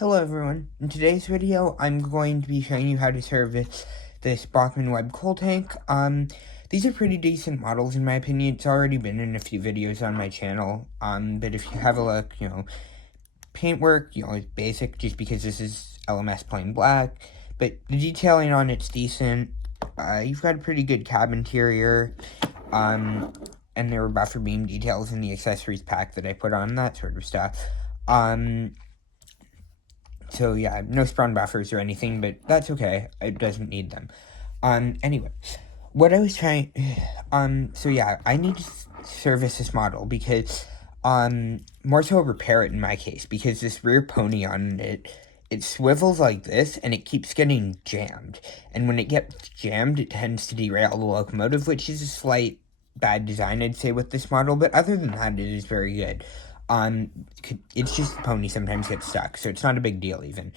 Hello everyone, in today's video I'm going to be showing you how to service this Bachmann Webb Coal Tank. These are pretty decent models in my opinion. It's already been in a few videos on my channel, but if you have a look, paintwork, it's basic just because this is LMS plain black, but the detailing on it's decent. You've got a pretty good cab interior, and there were buffer beam details in the accessories pack that I put on, that sort of stuff. So yeah, no spawn buffers or anything, but that's okay. It doesn't need them. Anyway, what I was trying, so yeah, I need to service this model because, more so repair it in my case, because this rear pony on it swivels like this, and it keeps getting jammed. And when it gets jammed, it tends to derail the locomotive, which is a slight bad design, I'd say, with this model, but other than that, it is very good. It's just the pony sometimes gets stuck, so it's not a big deal even.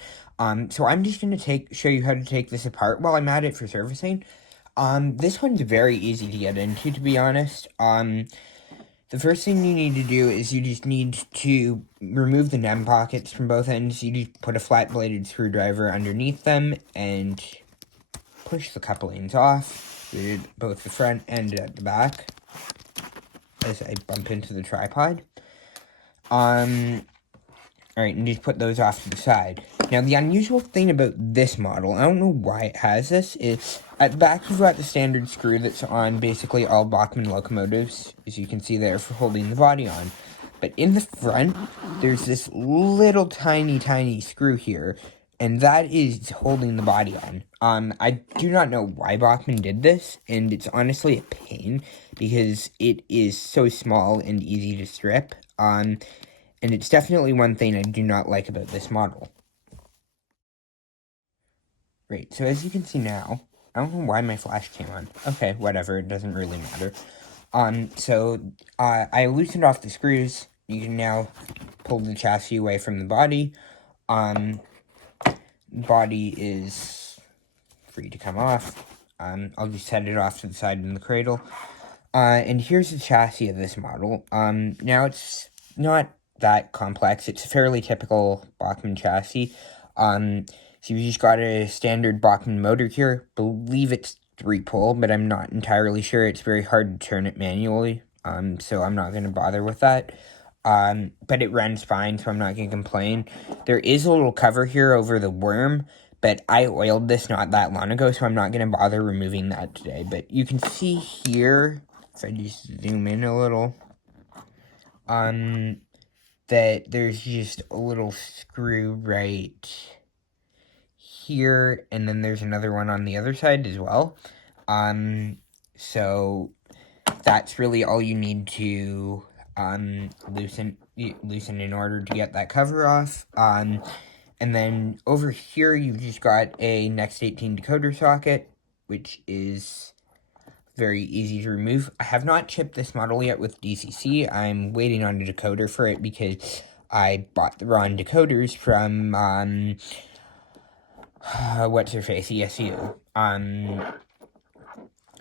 So I'm just gonna show you how to take this apart while I'm at it for servicing. This one's very easy to get into, to be honest. The first thing you need to do is you just need to remove the NEM pockets from both ends. You just put a flat-bladed screwdriver underneath them and push the couplings off, both the front and at the back, as I bump into the tripod. Alright, and just put those off to the side. Now, the unusual thing about this model, I don't know why it has this, is at the back you've got the standard screw that's on basically all Bachmann locomotives, as you can see there, for holding the body on. But in the front, there's this little tiny screw here, and that is holding the body on. I do not know why Bachmann did this, and it's honestly a pain, because it is so small and easy to strip. And it's definitely one thing I do not like about this model. Right, so as you can see now, I don't know why my flash came on. Okay, whatever, it doesn't really matter. I loosened off the screws. You can now pull the chassis away from the body. Body is free to come off. I'll just set it off to the side in the cradle. And here's the chassis of this model. Now it's not that complex. It's a fairly typical Bachmann chassis. So you just got a standard Bachmann motor here. Believe it's 3-pole, but I'm not entirely sure. It's very hard to turn it manually. So I'm not going to bother with that. But it runs fine, so I'm not going to complain. There is a little cover here over the worm, but I oiled this not that long ago, so I'm not going to bother removing that today. But you can see here, if I just zoom in a little, that there's just a little screw right here, and then there's another one on the other side as well. So that's really all you need to loosen in order to get that cover off. And then over here you've just got a Next 18 decoder socket, which is very easy to remove. I have not chipped this model yet with DCC. I'm waiting on a decoder for it because I bought the wrong decoders from what's her face, ESU. And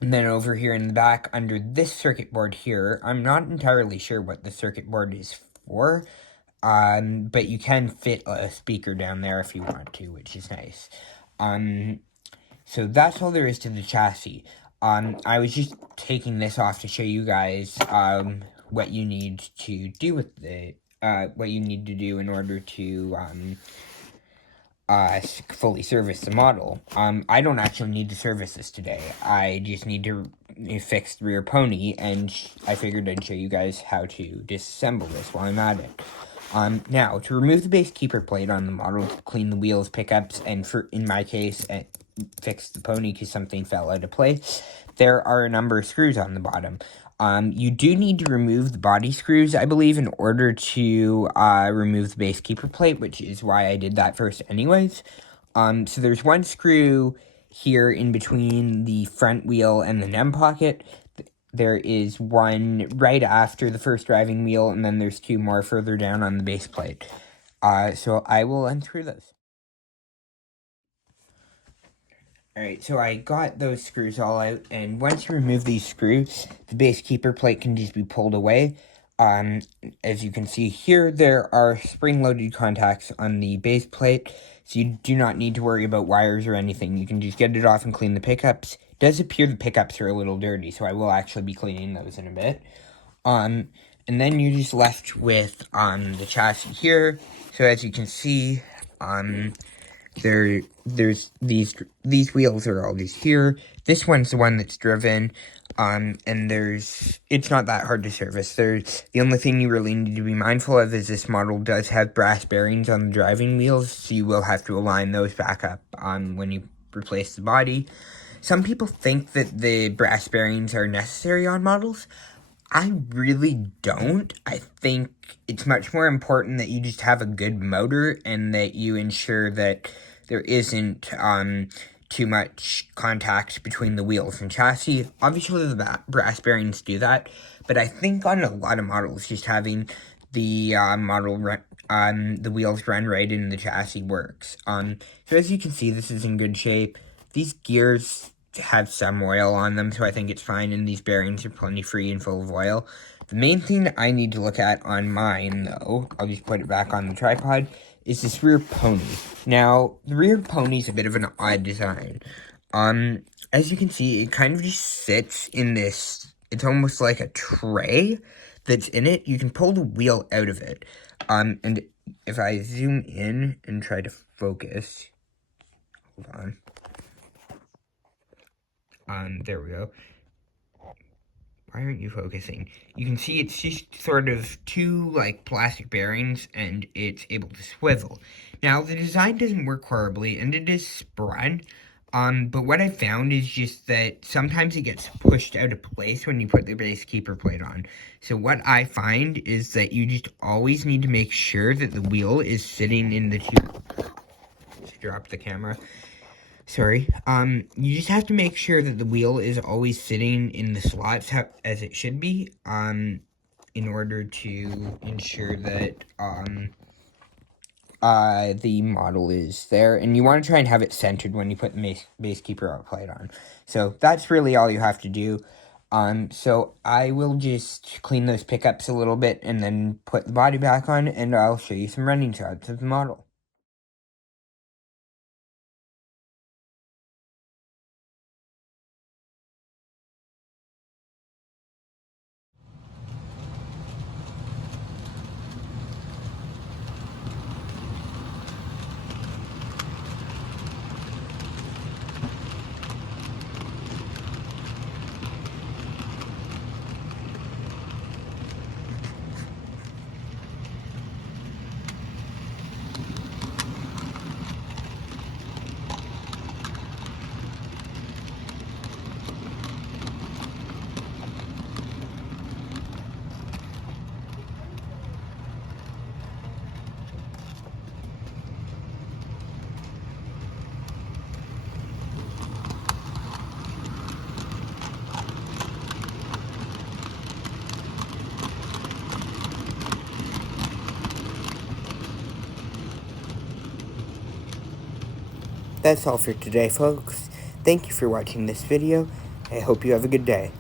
then over here in the back, under this circuit board here, I'm not entirely sure what the circuit board is for, but you can fit a speaker down there if you want to, which is nice. So that's all there is to the chassis. I was just taking this off to show you guys, what you need to do with what you need to do in order to, fully service the model. I don't actually need to service this today. I just need to fix the rear pony, and I figured I'd show you guys how to disassemble this while I'm at it. Now, to remove the base keeper plate on the model, to clean the wheels, pickups, and in my case, fix the pony because something fell out of place, there are a number of screws on the bottom. You do need to remove the body screws, I believe, in order to remove the base keeper plate, which is why I did that first anyways. So there's one screw here in between the front wheel and the NEM pocket. There is one right after the first driving wheel, and then there's two more further down on the base plate. So I will unscrew those. Alright, so I got those screws all out, and once you remove these screws, the base keeper plate can just be pulled away. As you can see here, there are spring-loaded contacts on the base plate, so you do not need to worry about wires or anything. You can just get it off and clean the pickups. It does appear the pickups are a little dirty, so I will actually be cleaning those in a bit. And then you're just left with, the chassis here. So as you can see, there's these wheels are all just here. This one's the one that's driven, and it's not that hard to service. The only thing you really need to be mindful of is this model does have brass bearings on the driving wheels, so you will have to align those back up when you replace the body. Some people think that the brass bearings are necessary on models. I really don't. I think it's much more important that you just have a good motor and that you ensure that there isn't too much contact between the wheels and chassis. Obviously, the brass bearings do that, but I think on a lot of models, just having the the wheels run right in the chassis works. So as you can see, this is in good shape. These gears have some oil on them, so I think it's fine, and these bearings are plenty free and full of oil. The main thing I need to look at on mine, though, I'll just put it back on the tripod, is this rear pony. Now, the rear pony is a bit of an odd design. As you can see, it kind of just sits in this, it's almost like a tray that's in it. You can pull the wheel out of it. And if I zoom in and try to focus, hold on. There we go. Why aren't you focusing? You can see it's just sort of two, like, plastic bearings, and it's able to swivel. Now, the design doesn't work horribly, and it is sprung, but what I found is just that sometimes it gets pushed out of place when you put the base keeper plate on. So what I find is that you just always need to make sure that the wheel is sitting in the tube. Just drop the camera. Sorry. You just have to make sure that the wheel is always sitting in the slots as it should be, in order to ensure that, the model is there. And you want to try and have it centered when you put the base keeper out plate on. So that's really all you have to do. So I will just clean those pickups a little bit and then put the body back on, and I'll show you some running shots of the model. That's all for today, folks. Thank you for watching this video. I hope you have a good day.